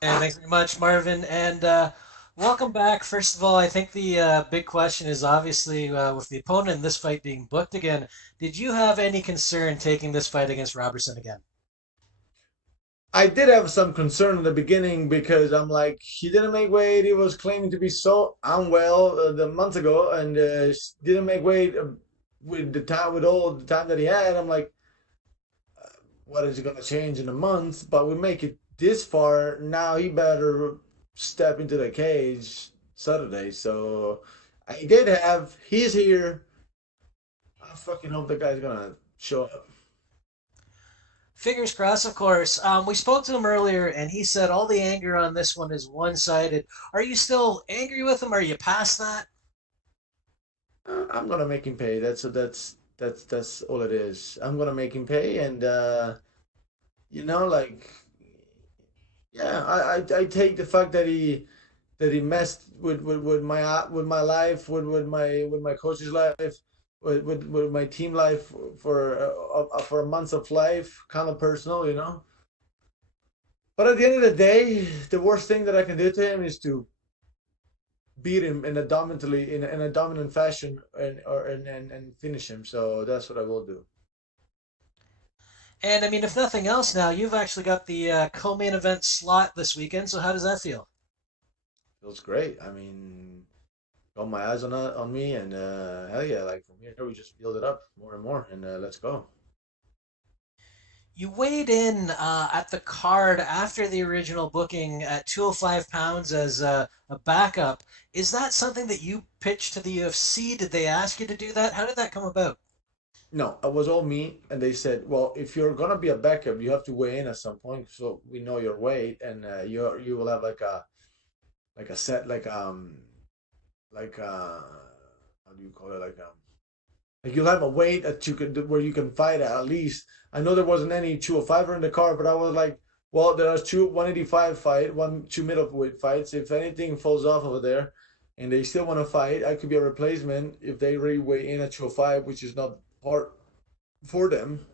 And thanks very much, Marvin. And welcome back. First of all, I think the big question is obviously with the opponent in this fight being booked again. Did you have any concern taking this fight against Roberson again? I did have some concern in the beginning because I'm like, he didn't make weight. He was claiming to be so unwell the month ago, and didn't make weight with the time with all the time that he had. I'm like, what is it gonna change in a month? But we make it this far now. He better step into the cage Saturday. So I did have. He's here. I fucking hope the guy's gonna show up. Fingers crossed, of course. We spoke to him earlier, and he said all the anger on this one is one-sided. Are you still angry with him? Are you past that? I'm gonna make him pay. That's all it is. I'm gonna make him pay, and like, yeah, I take the fact that he messed with my life, with my coach's life, with my team life for a month of life, kind of personal. But at the end of the day, the worst thing that I can do to him is to beat him in a dominant fashion and finish him. So that's what I will do. And I mean, if nothing else, now you've actually got the co-main event slot this weekend. So how does that feel? Feels great. I mean, got my eyes on me, and hell yeah, like from here we just build it up more and more, and let's go. You weighed in at the card after the original booking at 205 pounds as a backup. Is that something that you pitched to the UFC? Did they ask you to do that? How did that come about? No, it was all me, and they said, well, if you're gonna be a backup, you have to weigh in at some point, so we know your weight, and you will have like a set like how do you call it like you'll have a weight that you could where you can fight at least. I know there wasn't any 205 in the car, but I was like, well, there's two 185 fight, two middleweight fights. If anything falls off over there, and they still want to fight, I could be a replacement if they really weigh in at 205, which is not hard for them,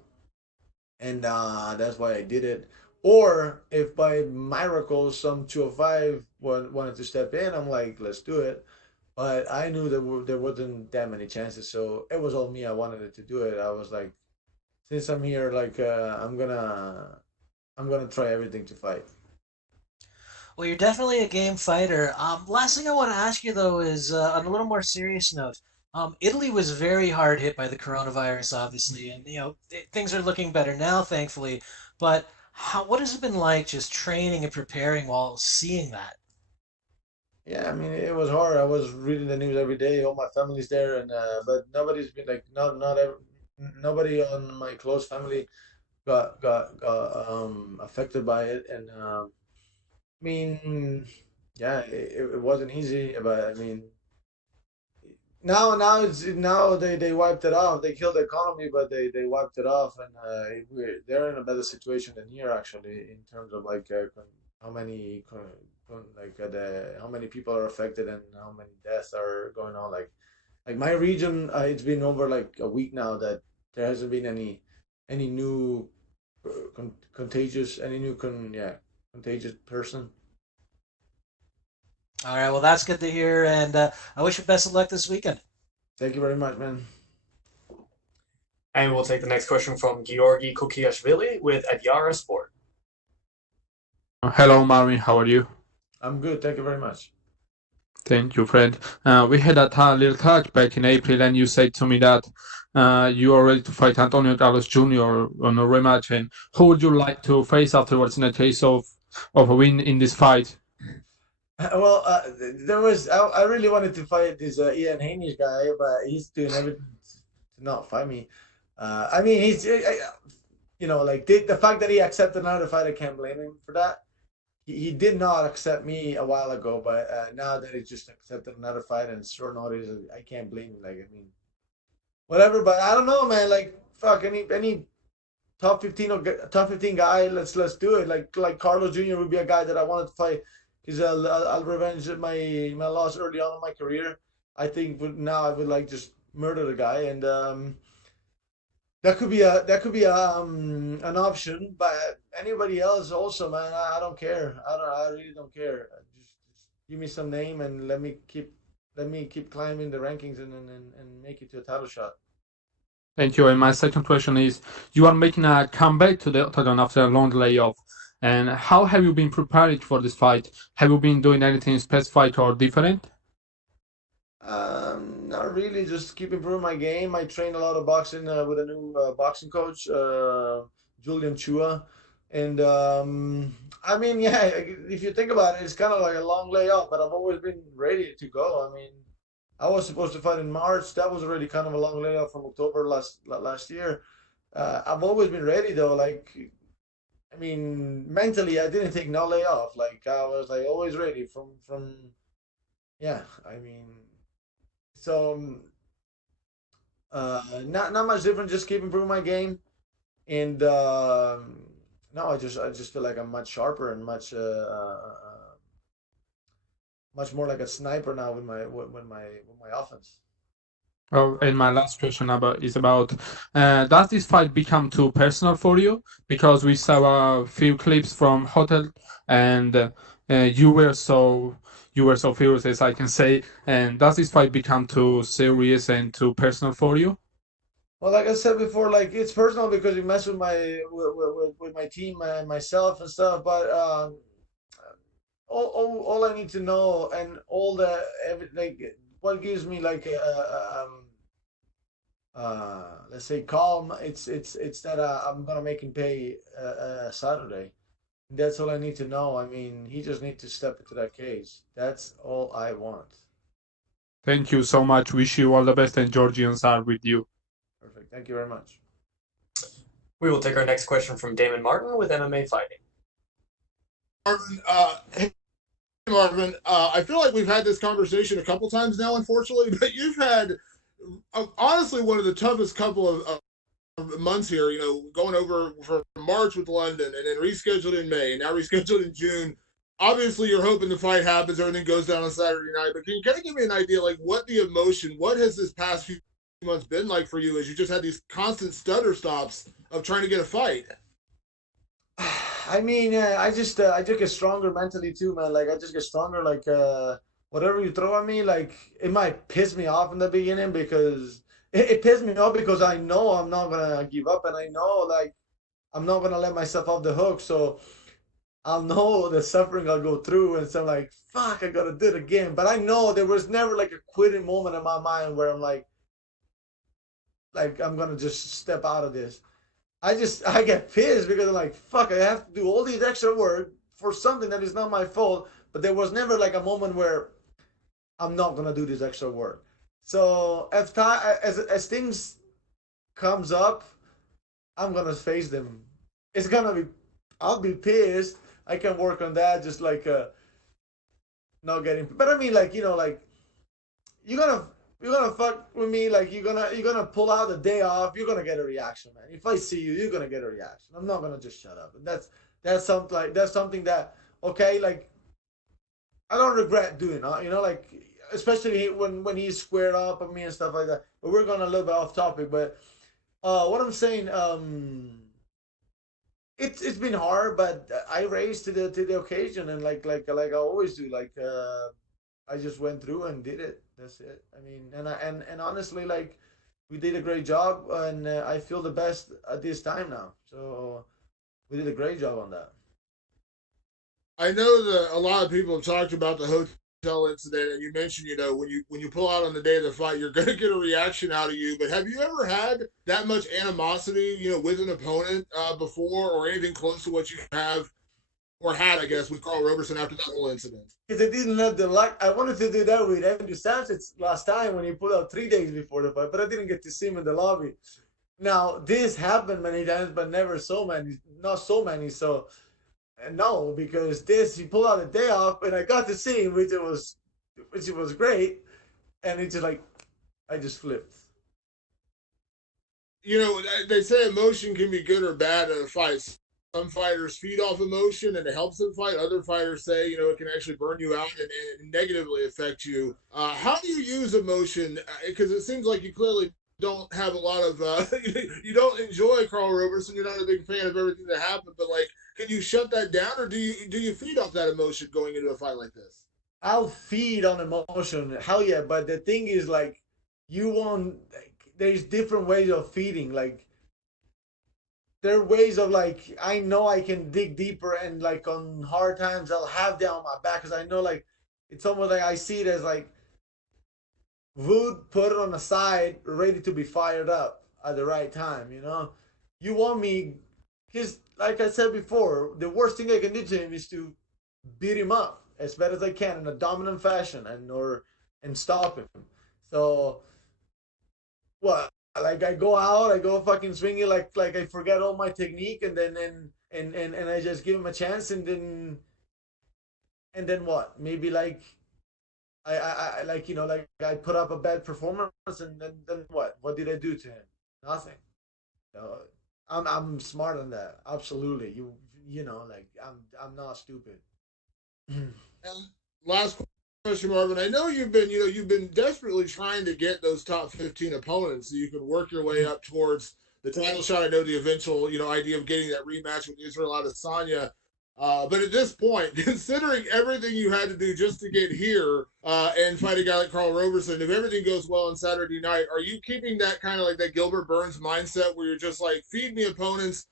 and that's why I did it. Or if by miracle some 205 wanted to step in, I'm like, let's do it. But I knew there wasn't that many chances, so it was all me. I wanted it to do it. I was like, since I'm here, like I'm gonna try everything to fight. Well, you're definitely a game fighter. Last thing I want to ask you though is on a little more serious note. Italy was very hard hit by the coronavirus, obviously, and things are looking better now, thankfully. But what has it been like just training and preparing while seeing that? Yeah, I mean it was hard. I was reading the news every day. All my family's there, and but nobody's been like nobody on my close family got affected by it, and I mean, yeah, it wasn't easy, but I mean, now they wiped it off. They killed the economy, but they wiped it off, and they're in a better situation than here actually in terms of like how many the how many people are affected and how many deaths are going on. Like my region, it's been over like a week now that there hasn't been any new contagious any new contagious person. All right, well, that's good to hear, and I wish you best of luck this weekend. Thank you very much, man. And we'll take the next question from Georgi Kokiashvili with Adyara Sport. Hello, Marvin. How are you? I'm good. Thank you very much. Thank you, friend. We had a little touch back in April, and you said to me that you are ready to fight Antonio Carlos Jr. on a rematch. And who would you like to face afterwards in the case of a win in this fight? Well, there was I really wanted to fight this Ian Haney's guy, but he's doing everything to not fight me. I mean, like the fact that he accepted another fight, I can't blame him for that. He did not accept me a while ago, but now that he just accepted another fight and short notice, I can't blame him. Like, I mean, whatever. But I don't know, man. Like, fuck any top 15 guy. Let's do it. Like Carlos Jr. would be a guy that I wanted to fight because I'll revenge my loss early on in my career. I think now I would like just murder the guy and an option, but anybody else also, man. I don't care. I really don't care. Just give me some name and let me keep climbing the rankings and make it to a title shot. Thank you. And my second question is, you are making a comeback to the octagon after a long layoff. And how have you been preparing for this fight? Have you been doing anything specific or different? Not really. Just keep improving my game. I train a lot of boxing with a new boxing coach, Julian Chua, and I mean, yeah. If you think about it, it's kind of like a long layoff, but I've always been ready to go. I mean, I was supposed to fight in March. That was already kind of a long layoff from October last year. I've always been ready though. Like, I mean, mentally, I didn't take no layoff. Like, I was like always ready from. Yeah, I mean, so not much different. Just keep improving my game, and no, I just feel like I'm much sharper and much more like a sniper now with my offense. Oh, and my last question is about does this fight become too personal for you? Because we saw a few clips from hotel, and you were so furious, as I can say. And does this fight become too serious and too personal for you? Well, like I said before, like it's personal because you mess with with my team and myself and stuff. But all I need to know and all like what gives me like let's say calm. It's that I'm gonna make him pay Saturday. That's all I need to know. I mean, he just needs to step into that cage. That's all I want. Thank you so much. Wish you all the best, and Georgians are with you. Perfect. Thank you very much. We will take our next question from Damon Martin with MMA Fighting. Marvin, hey Marvin, I feel like we've had this conversation a couple times now, unfortunately, but you've had honestly one of the toughest couple of months here. Going over from March with London, and then rescheduled in May, and now rescheduled in June. Obviously, you're hoping the fight happens, everything goes down on Saturday night. But can you kind of give me an idea, like what the emotion, what has this past few months been like for you, as you just had these constant stutter stops of trying to get a fight? I mean, I just get stronger mentally too, man. Like I just get stronger. Like whatever you throw at me, like it might piss me off in the beginning because it pissed me off because I know I'm not gonna give up, and I know like I'm not gonna let myself off the hook. So I'll know the suffering I'll go through, and so I'm like, fuck, I gotta do it again. But I know there was never like a quitting moment in my mind where I'm like I'm gonna just step out of this. I get pissed because I'm like, fuck, I have to do all these extra work for something that is not my fault. But there was never like a moment where I'm not gonna do this extra work. So as things comes up, I'm gonna face them. It's gonna be, I'll be pissed. I can work on that, just like not getting. But I mean, like like you're gonna you're gonna fuck with me, like you're gonna pull out the day off, you're gonna get a reaction, man. If I see you, you're gonna get a reaction. I'm not gonna just shut up. And that's something that, okay, like I don't regret doing, like especially when he's squared up on me and stuff like that. But we're going a little bit off topic. But what I'm saying, it's been hard, but I raised to the occasion, and like I always do. Like I just went through and did it. That's it. I mean, and honestly, like we did a great job, and I feel the best at this time now. So we did a great job on that. I know that a lot of people have talked about the hotel incident, and you mentioned, when you pull out on the day of the fight, you're going to get a reaction out of you. But have you ever had that much animosity, with an opponent before, or anything close to what you have or had, I guess, with Karl Roberson after that whole incident? Because I didn't have the luck. I wanted to do that with Andrew Sanchez last time when he pulled out 3 days before the fight, but I didn't get to see him in the lobby. Now this happened many times, but never so many, not so many. So no, because this he pulled out a day off, and I got to see him, which was great, and it's just like I just flipped. They say emotion can be good or bad in a fight. Some fighters feed off emotion and it helps them fight. Other fighters say, it can actually burn you out and negatively affect you. How do you use emotion? Because it seems like you clearly don't have a lot of you don't enjoy Karl Roberson. You're not a big fan of everything that happened, but like, can you shut that down, or do you feed off that emotion going into a fight like this? I'll feed on emotion. Hell yeah. But the thing is, like, you won't. Like, there's different ways of feeding. Like, there are ways of, like, I know I can dig deeper, and like on hard times I'll have that on my back because I know, like, it's almost like I see it as like wood put it on the side, ready to be fired up at the right time. You want me, because like I said before, the worst thing I can do to him is to beat him up as bad as I can in a dominant fashion and stop him. So what? Like, I go out, I go fucking swinging like I forget all my technique, and then and I just give him a chance, and then what? Maybe like I like, like I put up a bad performance, and then what? What did I do to him? Nothing. So I'm smart on that. Absolutely. Like, I'm not stupid. And last question, Marvin. I know you've been desperately trying to get those top 15 opponents so you can work your way up towards the title shot. I know the eventual idea of getting that rematch with Israel Adesanya. But at this point, considering everything you had to do just to get here and fight a guy like Karl Roberson, if everything goes well on Saturday night, are you keeping that kind of like that Gilbert Burns mindset where you're just like, feed me opponents,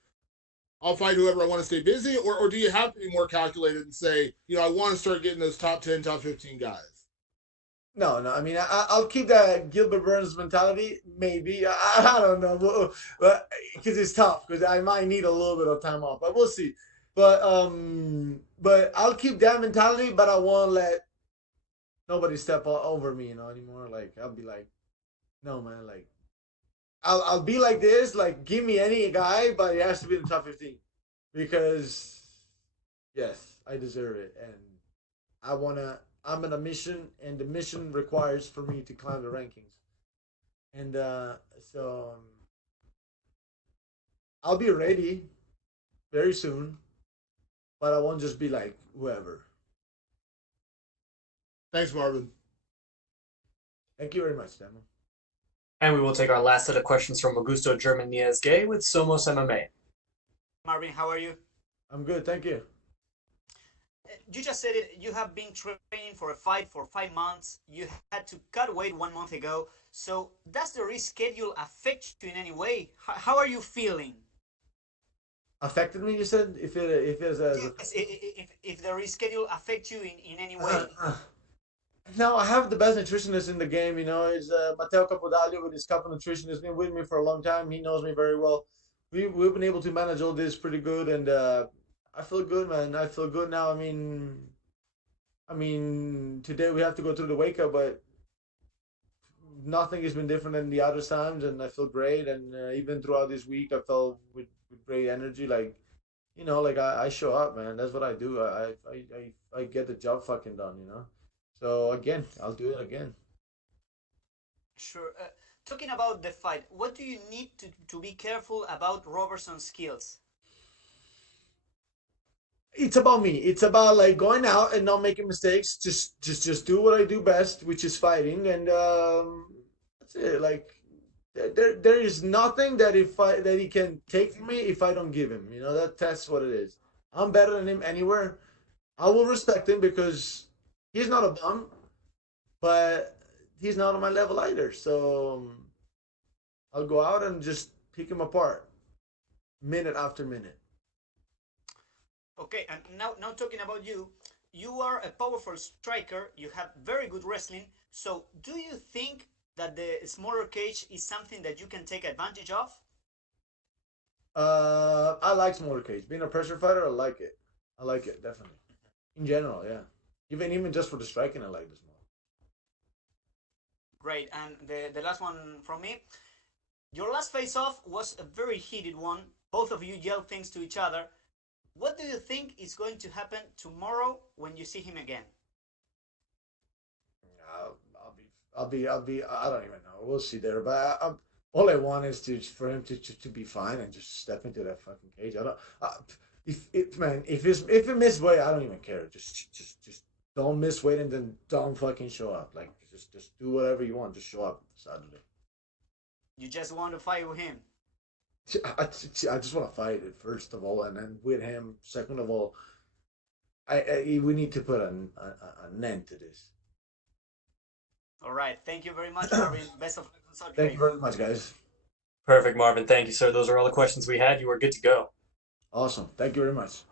I'll fight whoever I want to stay busy, or do you have to be more calculated and say, I want to start getting those top 10, top 15 guys? No, no. I mean, I'll keep that Gilbert Burns mentality. Maybe I don't know, but because it's tough, because I might need a little bit of time off, but we'll see. But I'll keep that mentality, but I won't let nobody step over me, anymore. Like, I'll be like, no, man. Like, I'll be like this. Like, give me any guy, but it has to be in the top 15, because yes, I deserve it, and I wanna. I'm on a mission, and the mission requires for me to climb the rankings. And so I'll be ready very soon, but I won't just be like whoever. Thanks, Marvin. Thank you very much, Demo. And we will take our last set of questions from Augusto German Niez Gay with Somos MMA. Marvin, how are you? I'm good, thank you. You just said it. You have been training for a fight for 5 months. You had to cut weight 1 month ago. So does the reschedule affect you in any way? How are you feeling? Affected me, you said? If it's Yes, if the reschedule affects you in any way. no, I have the best nutritionist in the game. It's Matteo Capodalio with his Capo Nutrition. Has been with me for a long time. He knows me very well. We've been able to manage all this pretty good, and I feel good, man. I feel good now. I mean, today we have to go through the wake up, but nothing has been different than the other times, and I feel great. And even throughout this week, I felt with great energy. Like, like I show up, man. That's what I do. I get the job fucking done. So again, I'll do it again. Sure. Talking about the fight, what do you need to be careful about Roberson's skills? It's about me. It's about, like, going out and not making mistakes. Just do what I do best, which is fighting, and that's it. Like, there is nothing that he can take from me if I don't give him. That's what it is. I'm better than him anywhere. I will respect him because he's not a bum, but he's not on my level either. So I'll go out and just pick him apart, minute after minute. Okay, and now talking about you, you are a powerful striker. You have very good wrestling. So do you think that the smaller cage is something that you can take advantage of? I like smaller cage. Being a pressure fighter, I like it. I like it definitely. In general, yeah. Even just for the striking, I like this more. Great. And the last one from me. Your last face-off was a very heated one. Both of you yelled things to each other. What do you think is going to happen tomorrow when you see him again? I'll be. I don't even know. We'll see there. But all I want is for him to be fine and just step into that fucking cage. I don't. If it miss weight, I don't even care. Just don't miss weight, and then don't fucking show up. Like, just do whatever you want. Just show up Saturday. You just want to fight with him. I just want to fight it first of all, and then with him. Second of all, we need to put an end to this. All right. Thank you very much, Marvin. Best of luck on Thank Saturday. you very much, guys. Perfect, Marvin. Thank you, sir. Those are all the questions we had. You are good to go. Awesome. Thank you very much.